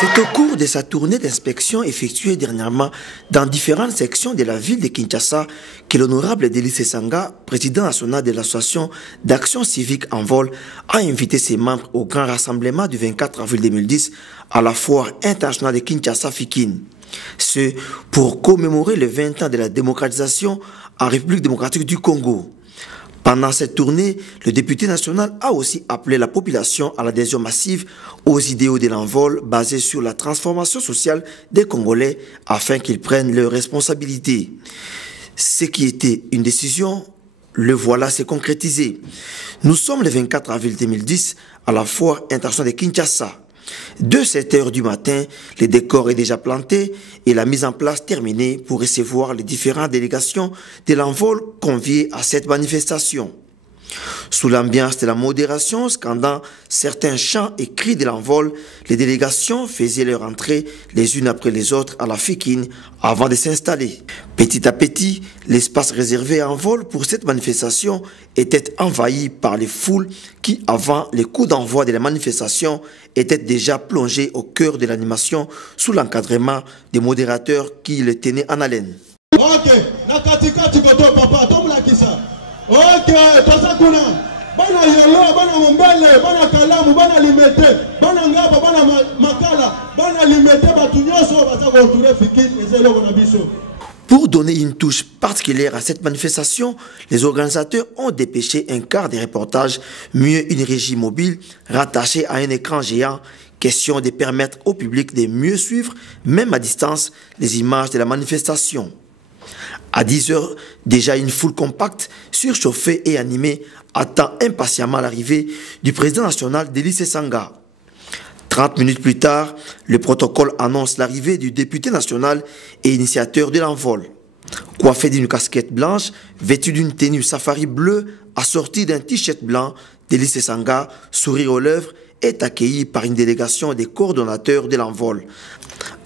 C'est au cours de sa tournée d'inspection effectuée dernièrement dans différentes sections de la ville de Kinshasa que l'honorable Delis Sesanga, président national de l'association d'action civique en vol, a invité ses membres au grand rassemblement du 24 avril 2010 à la foire internationale de Kinshasa-Fikin. Ce pour commémorer les 20 ans de la démocratisation en République démocratique du Congo. Pendant cette tournée, le député national a aussi appelé la population à l'adhésion massive aux idéaux de l'envol basés sur la transformation sociale des Congolais afin qu'ils prennent leurs responsabilités. Ce qui était une décision, le voilà s'est concrétisé. Nous sommes le 24 avril 2010 à la foire internationale de Kinshasa. De 7 heures du matin, le décor est déjà planté et la mise en place terminée pour recevoir les différentes délégations de l'envol conviées à cette manifestation. Sous l'ambiance de la modération, scandant certains chants et cris de l'envol, les délégations faisaient leur entrée les unes après les autres à la Fikin avant de s'installer. Petit à petit, l'espace réservé à envol pour cette manifestation était envahi par les foules qui, avant les coups d'envoi de la manifestation, étaient déjà plongées au cœur de l'animation sous l'encadrement des modérateurs qui les tenaient en haleine. Ok, tosa kuna bana yelo bana mombele bana kalamu bana limete bana ngaba bana makala bana limete batunyoso baza ko tourner Fikin ezelo na biso. Pour donner une touche particulière à cette manifestation, les organisateurs ont dépêché un quart des reportages, mieux une régie mobile rattachée à un écran géant, question de permettre au public de mieux suivre, même à distance, les images de la manifestation. À 10 heures, déjà une foule compacte, surchauffée et animée, attend impatiemment l'arrivée du président national Delis Sesanga. 30 minutes plus tard, le protocole annonce l'arrivée du député national et initiateur de l'envol. Coiffé d'une casquette blanche, vêtu d'une tenue safari bleue, assorti d'un t-shirt blanc, Delis Sesanga, sourire aux lèvres, est accueilli par une délégation des coordonnateurs de l'envol.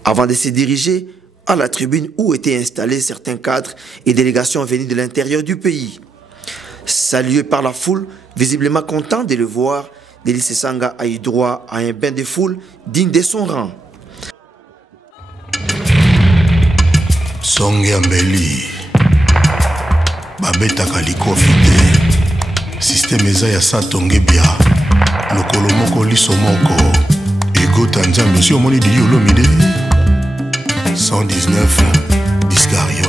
Avant de se diriger à la tribune où étaient installés certains cadres et délégations venus de l'intérieur du pays. Salué par la foule, visiblement content de le voir, Delis Sesanga a eu droit à un bain de foule digne de son rang. Songiambeli, Babeta Kalikofite, Système Ezaya Satongebia, Lokolomoko Lisomoko, Ego Tanzan, Monsieur Moni Diolomide. 119 Discario.